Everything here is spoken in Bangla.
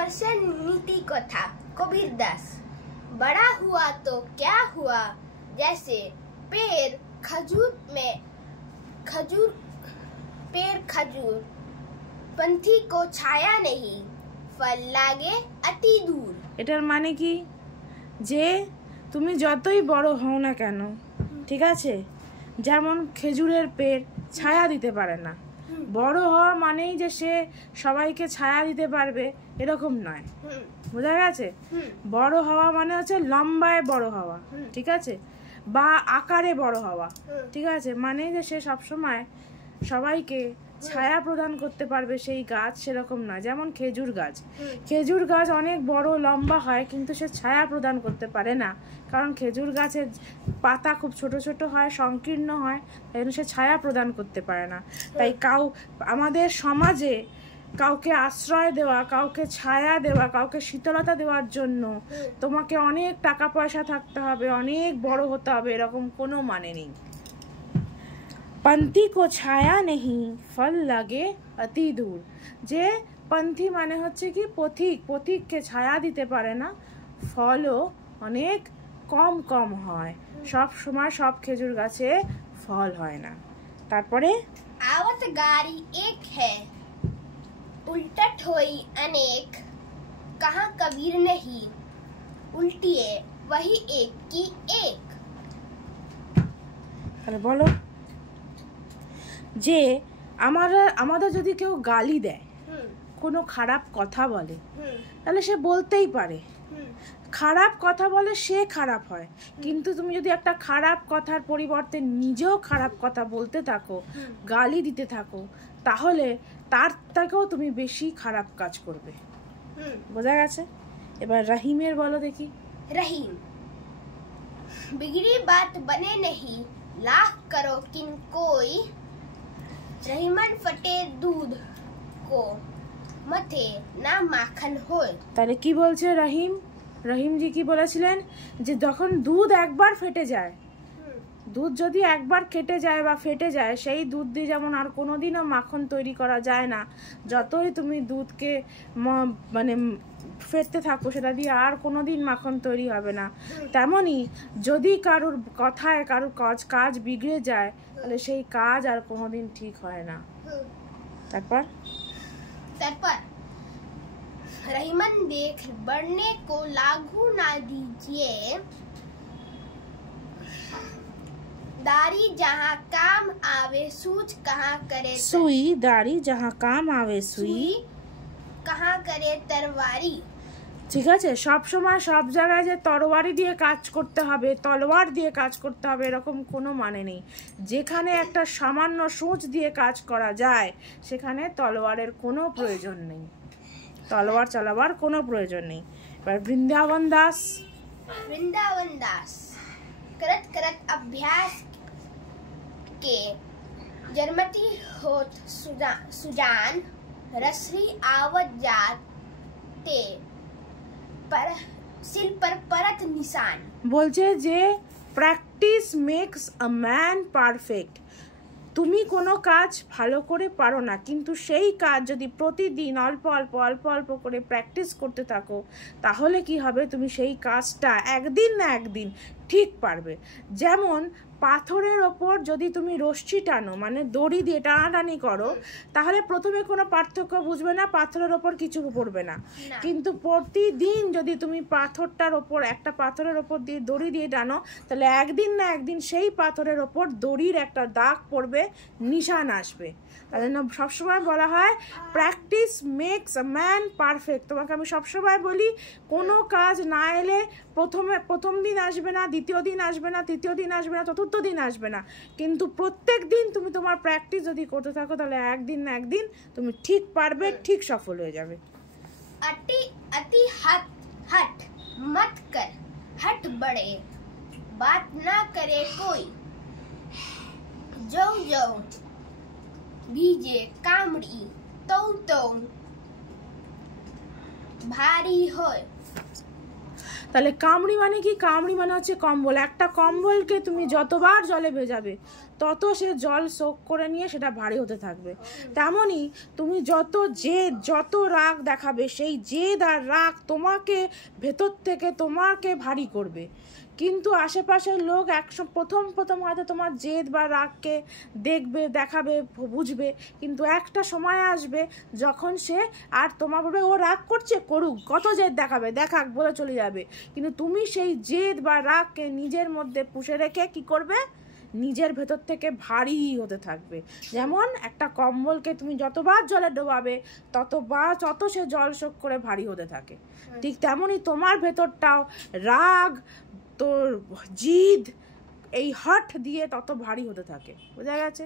और से नीति कथा कबीर दास। बड़ा हुआ तो क्या हुआ, जैसे पेड़ खजूर पंथी को छाया नहीं, फल लागे अति दूर। এটার মানে কি, যে তুমি যতই বড় হও না কেন, ঠিক আছে, যেমন খেজুরের পেড় ছায়া দিতে পারে না, বড় হওয়া মানেই যে সে সবাইকে ছায়া দিতে পারবে এরকম নয়, বোঝা গেছে? বড় হওয়া মানে হচ্ছে লম্বায় বড় হওয়া, ঠিক আছে, বা আকারে বড় হওয়া, ঠিক আছে, মানে যে সে সবসময় সবাইকে ছায়া প্রদান করতে পারবে সেই গাছ সেরকম না। যেমন খেজুর গাছ অনেক বড় লম্বা হয়, কিন্তু সে ছায়া প্রদান করতে পারে না, কারণ খেজুর গাছের পাতা খুব ছোট ছোট হয়, সংকীর্ণ হয়, তাই জন্য সে ছায়া প্রদান করতে পারে না। তাই আমাদের সমাজে কাউকে আশ্রয় দেওয়া, কাউকে ছায়া দেওয়া, কাউকে শীতলতা দেওয়ার জন্য তোমাকে অনেক টাকা পয়সা থাকতে হবে, অনেক বড় হতে হবে, এরকম কোনো মানে নেই। पंथी को छाया नहीं, फल লাগে অতি দূর। যে পন্থী মানে হচ্ছে কি পথিককে ছায়া দিতে পারে না, ফলও অনেক কম হয়, সব সময় সব খেজুর গাছে ফল হয় না। তারপরে आवत गाड़ी एक है, उल्टट होई अनेक, कहाँ कबीर नहीं, उल्टिए वही एक की एक। তাহলে বলো, যে আমাদের যদি কেউ গালি দেয়, কোনো খারাপ কথা বলে, তাহলে সে বলতেই পারে, খারাপ কথা বলে সে খারাপ হয়, কিন্তু তুমি যদি একটা খারাপ কথার পরিবর্তে নিজেও খারাপ কথা বলতে থাকো, গালি দিতে থাকো, তাহলে তার থেকেও তুমি বেশি খারাপ কাজ করবে, বোঝা গেছে? এবার রহিমের বলো দেখি। रहीम, बिगड़ी बात बने नहीं, लाख करो किन कोई, रहीमन फटे दूध को मथे ना माखन होय। তাহলে কি বলছে রহিমজি কি বলেছিলেন, যে যখন দুধ একবার ফেটে যায়, দুধ যদি একবার কেটে যায় বা ফেটে যায়, সেই দুধ দিয়ে যেমন আর কোনোদিনও মাখন তৈরি করা যায় না, যতই তুমি দুধকে মানে ফেটতে থাকো সেটা দিয়ে আর কোনোদিন মাখন তৈরি হবে না, তেমনি যদি কারোর কথায় কারোর কাজ বিগড়ে যায়, তাহলে সেই কাজ আর কোনোদিন ঠিক হয় না। তারপর रहीमन देख बढ़ने को लागू ना दीजिए, दारी जहाँ काम आवे सूझ कहाँ करे, सुई दारी जहाँ काम आवे सुई कहाँ करे तरवारी। ঠিক আছে, সব সময় সব জায়গায় যে তরবারি দিয়ে কাজ করতে হবে, তলোয়ার দিয়ে কাজ করতে হবে, এরকম কোনো মানে নেই। যেখানে একটা সামান্য সূচ দিয়ে কাজ করা যায়, সেখানে তলোয়ারের কোনো প্রয়োজন নেই, তলোয়ার চালাবার কোনো প্রয়োজন নেই। এবার বৃন্দাবন দাস करत करत अभ्यास के जन्मती होत सुजान, रसरी आवत जाते पर सिल पर परत निशान। বলছে যে practice makes a man perfect. তুমি কোনো কাজ ভালো করে পারো না, কিন্তু সেই কাজ যদি প্রতিদিন অল্প অল্প করে প্র্যাকটিস করতে থাকো, তাহলে কি হবে, তুমি সেই কাজটা একদিন না একদিন ঠিক পারবে। যেমন পাথরের ওপর যদি তুমি রশ্মি টানো, মানে দড়ি দিয়ে টানাটানি করো, তাহলে প্রথমে কোনো পার্থক্য বুঝবে না, পাথরের ওপর কিছু পড়বে না, কিন্তু প্রতিদিন যদি তুমি একটা পাথরের ওপর দিয়ে দড়ি দিয়ে টানো, তাহলে একদিন না একদিন সেই পাথরের ওপর দড়ির একটা দাগ পড়বে, নিশান আসবে। তাই জন্য সবসময় বলা হয় practice makes a man perfect. তোমাকে আমি সবসময় বলি, কোনো কাজ না এলে প্রথম দিন আসবে না, দ্বিতীয় দিন আসবে না, তৃতীয় দিন আসবে না, চতুর্থ দিন আসবে না, কিন্তু প্রত্যেক দিন তুমি তোমার প্র্যাকটিস যদি করতে থাকো, তাহলে একদিন না একদিন তুমি ঠিক পারবে, ঠিক সফল হয়ে যাবে। अति हट मत कर, हट बड़े बात ना करे कोई, जो भीजे कामड़ी तो भारी হয়। তাহলে কামড়ি মানে কি? কামড়ি মানে হচ্ছে কম্বল। একটা কম্বলকে তুমি যতবার জলে ভেজাবে তত সে জল সোক করে নিয়ে সেটা ভারী হতে থাকবে। তেমনই তুমি যত জেদ, যত রাগ দেখাবে, সেই জেদ আর রাগ তোমাকে ভেতর থেকে তোমাকে ভারী করবে। কিন্তু আশেপাশের লোক প্রথম হয়তো তোমার জেদ বা রাগকে দেখবে, দেখাবে, বুঝবে, কিন্তু একটা সময় আসবে যখন সে আর তোমার বলবে ও রাগ করছে, করুক, কত জেদ দেখাবে, দেখাক বলে চলে যাবে। কিন্তু তুমি সেই জেদ বা রাগকে নিজের মধ্যে পুষে রেখে কি করবে, নিজের ভেতর থেকে ভারী হতে থাকবে। যেমন একটা কম্বলকে তুমি যতবার জলে ডোবাবে তত সে জল শোক করে ভারী হতে থাকে। ঠিক তেমনই তোমার ভেতরটাও রাগ, তোর জিদ, এই হট দিয়ে তত ভারী হতে থাকে। বোঝা গেছে?